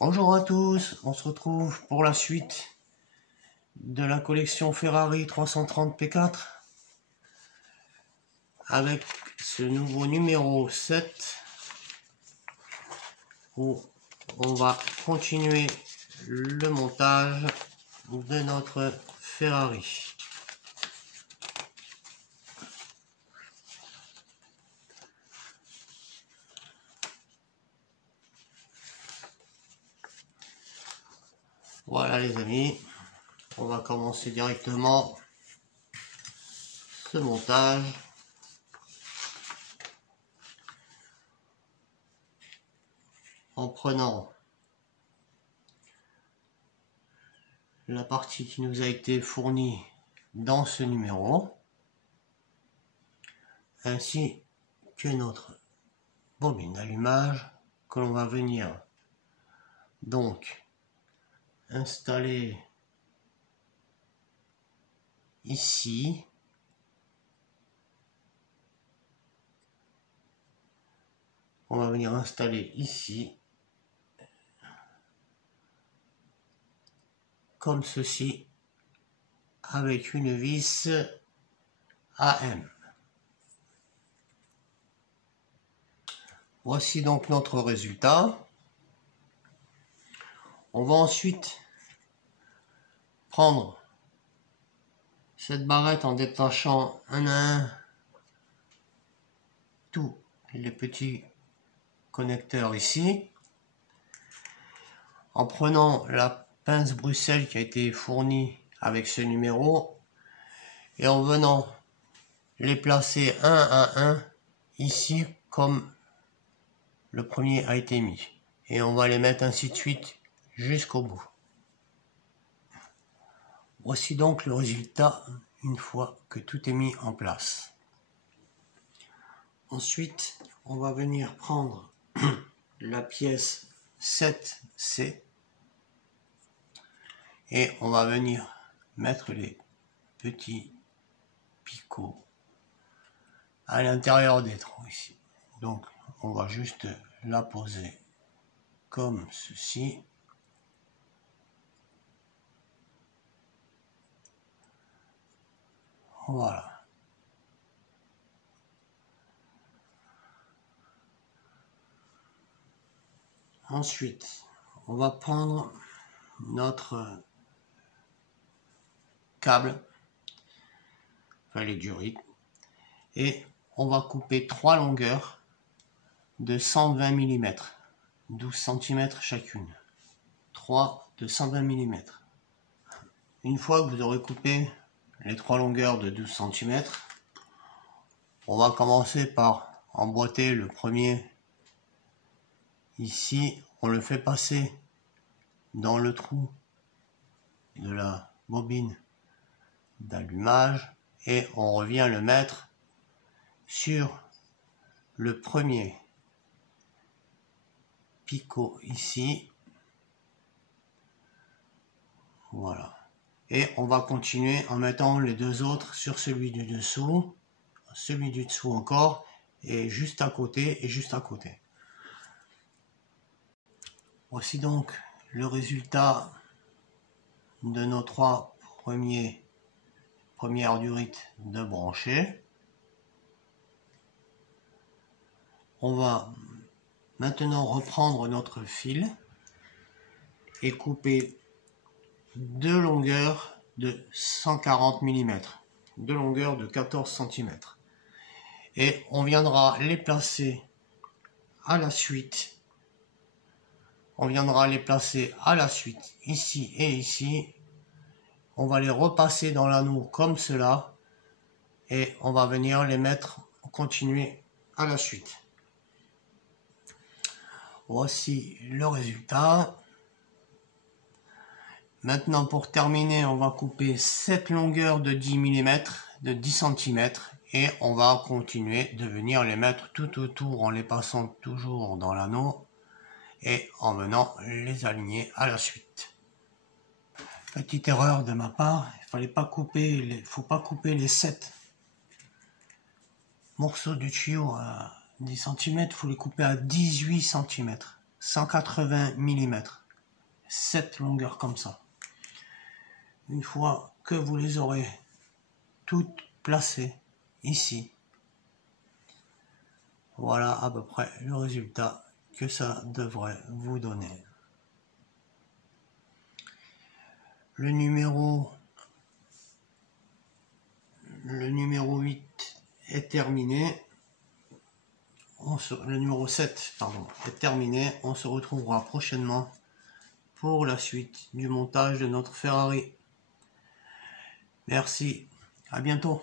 Bonjour à tous, on se retrouve pour la suite de la collection Ferrari 330 P4 avec ce nouveau numéro 7 où on va continuer le montage de notre Ferrari. Voilà les amis, on va commencer directement ce montage. En prenant la partie qui nous a été fournie dans ce numéro, ainsi que notre bobine d'allumage que l'on va venir donc installer ici. On va venir installer ici comme ceci avec une vis AM. Voici donc notre résultat. On va ensuite prendre cette barrette en détachant un à un tous les petits connecteurs ici, en prenant la pince Bruxelles qui a été fournie avec ce numéro et en venant les placer un à un ici comme le premier a été mis, et on va les mettre ainsi de suite jusqu'au bout. Voici donc le résultat une fois que tout est mis en place. Ensuite, on va venir prendre la pièce 7C et on va venir mettre les petits picots à l'intérieur des trous ici. Donc on va juste la poser comme ceci. Voilà. Ensuite, on va prendre notre câble, enfin les durites, et on va couper 3 longueurs de 120 mm, 12 cm chacune, 3 de 120 mm. Une fois que vous aurez coupé les 3 longueurs de 12 cm, on va commencer par emboîter le premier. Ici, on le fait passer dans le trou de la bobine d'allumage et on revient le mettre sur le premier picot ici. Voilà. Et on va continuer en mettant les deux autres sur celui du dessous encore, et juste à côté et juste à côté. Voici donc le résultat de nos 3 premières durites de brancher. On va maintenant reprendre notre fil et couper 2 longueurs de 140 mm, 2 longueurs de 14 cm. Et on viendra les placer à la suite. Ici et ici. On va les repasser dans l'anneau comme cela et on va venir les mettre, continuer à la suite. Voici le résultat. Maintenant, pour terminer, on va couper 7 longueurs de 10 mm, de 10 cm, et on va continuer de venir les mettre tout autour en les passant toujours dans l'anneau et en venant les aligner à la suite. Petite erreur de ma part, faut pas couper les 7 morceaux du tuyau à 10 cm, il faut les couper à 18 cm, 180 mm. 7 longueurs comme ça. Une fois que vous les aurez toutes placées ici, voilà à peu près le résultat que ça devrait vous donner. Le numéro 8 est terminé. Le numéro 7 pardon, est terminé. On se retrouvera prochainement pour la suite du montage de notre Ferrari. Merci, à bientôt.